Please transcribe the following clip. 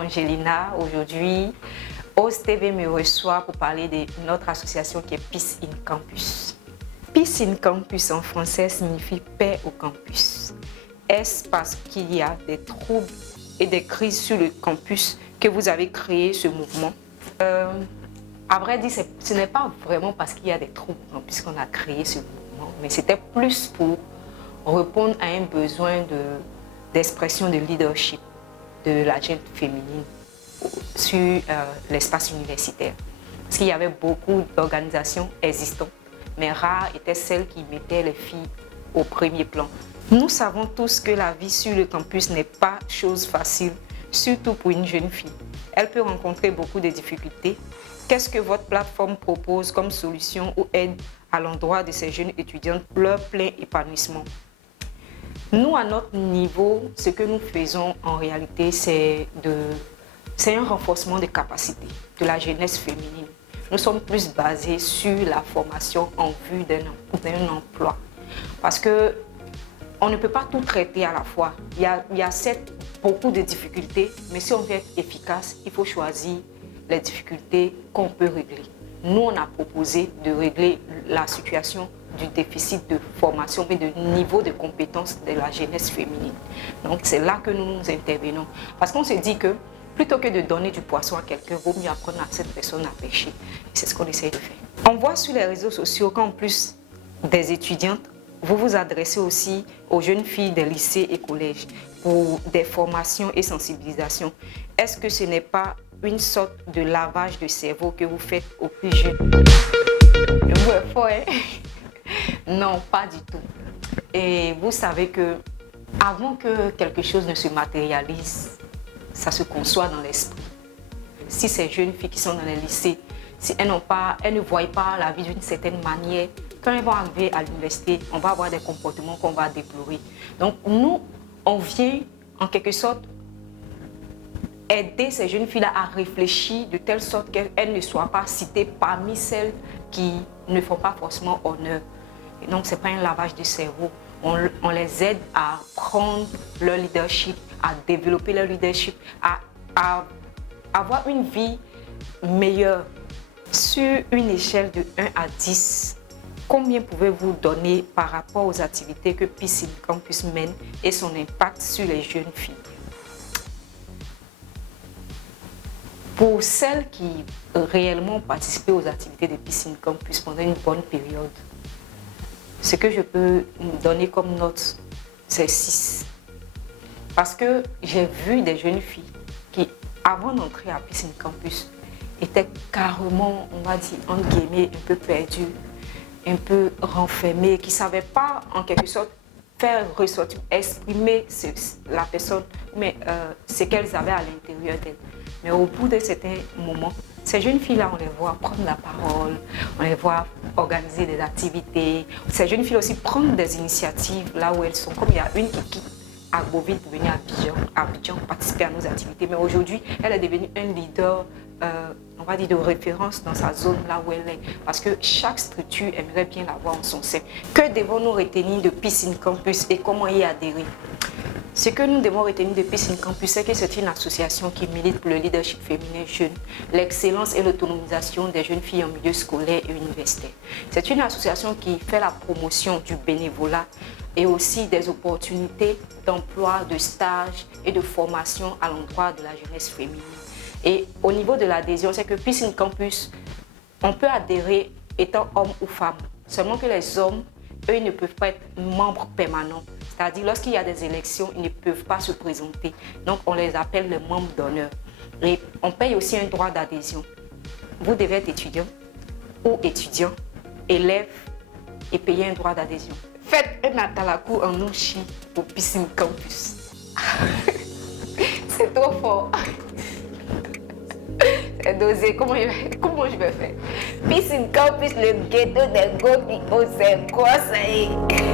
Angelina. Aujourd'hui, OZ TV me reçoit pour parler de notre association qui est Peace in Campus. Peace in Campus en français signifie paix au campus. Est-ce parce qu'il y a des troubles et des crises sur le campus que vous avez créé ce mouvement? À vrai dire, ce n'est pas vraiment parce qu'il y a des troubles puisqu'on a créé ce mouvement, mais c'était plus pour répondre à un besoin d'expression de leadership de la gente féminine sur l'espace universitaire. Parce qu'il y avait beaucoup d'organisations existantes, mais rares étaient celles qui mettaient les filles au premier plan. Nous savons tous que la vie sur le campus n'est pas chose facile, surtout pour une jeune fille. Elle peut rencontrer beaucoup de difficultés. Qu'est-ce que votre plateforme propose comme solution ou aide à l'endroit de ces jeunes étudiantes pour leur plein épanouissement? Nous, à notre niveau, ce que nous faisons en réalité, c'est un renforcement des capacités de la jeunesse féminine. Nous sommes plus basés sur la formation en vue d'un emploi. Parce qu'on ne peut pas tout traiter à la fois. Il y a certes beaucoup de difficultés, mais si on veut être efficace, il faut choisir les difficultés qu'on peut régler. Nous, on a proposé de régler la situation du déficit de formation et de niveau de compétences de la jeunesse féminine. Donc, c'est là que nous intervenons. Parce qu'on se dit que plutôt que de donner du poisson à quelqu'un, il vaut mieux apprendre à cette personne à pêcher. C'est ce qu'on essaie de faire. On voit sur les réseaux sociaux qu'en plus des étudiantes, vous vous adressez aussi aux jeunes filles des lycées et collèges pour des formations et sensibilisations. Est-ce que ce n'est pas une sorte de lavage de cerveau que vous faites aux plus jeunes? Non, pas du tout. Et vous savez que avant que quelque chose ne se matérialise, ça se conçoit dans l'esprit. Si ces jeunes filles qui sont dans les lycées, si elles ne voient pas la vie d'une certaine manière, quand elles vont arriver à l'université, on va avoir des comportements qu'on va déplorer. Donc nous, on vient en quelque sorte aider ces jeunes filles-là à réfléchir de telle sorte qu'elles ne soient pas citées parmi celles qui ne font pas forcément honneur. Et donc, ce n'est pas un lavage de cerveau. On les aide à prendre leur leadership, à développer leur leadership, à avoir une vie meilleure. Sur une échelle de 1 à 10, combien pouvez-vous donner par rapport aux activités que Peace in Campus mène et son impact sur les jeunes filles? Pour celles qui réellement ont participé aux activités de Peace in Campus pendant une bonne période, ce que je peux donner comme note, c'est 6. Parce que j'ai vu des jeunes filles qui, avant d'entrer à Peace in Campus, étaient carrément, on va dire, entre guillemets, un peu perdues, un peu renfermées, qui ne savaient pas, en quelque sorte, faire ressortir, exprimer la personne, mais ce qu'elles avaient à l'intérieur d'elles. Mais au bout de certains moments, ces jeunes filles-là, on les voit prendre la parole, on les voit organiser des activités. Ces jeunes filles aussi prendre des initiatives là où elles sont. Comme il y a une qui quitte Agboville pour venir à Abidjan participer à nos activités. Mais aujourd'hui, elle est devenue un leader, on va dire, de référence dans sa zone là où elle est. Parce que chaque structure aimerait bien l'avoir en son sein. Que devons-nous retenir de Peace in Campus et comment y adhérer? Ce que nous devons retenir de Peace in Campus, c'est que c'est une association qui milite pour le leadership féminin jeune, l'excellence et l'autonomisation des jeunes filles en milieu scolaire et universitaire. C'est une association qui fait la promotion du bénévolat et aussi des opportunités d'emploi, de stage et de formation à l'endroit de la jeunesse féminine. Et au niveau de l'adhésion, c'est que Peace in Campus, on peut adhérer étant homme ou femme. Seulement que les hommes, eux, ils ne peuvent pas être membres permanents. C'est-à-dire, lorsqu'il y a des élections, ils ne peuvent pas se présenter. Donc, on les appelle les membres d'honneur. Et on paye aussi un droit d'adhésion. Vous devez être étudiant ou étudiant, élève et payer un droit d'adhésion. Faites un atalakou en Ouchi au Peace in Campus. C'est trop fort. C'est dosé. Comment je vais faire? Peace in Campus, le ghetto des Gobi, c'est quoi ça?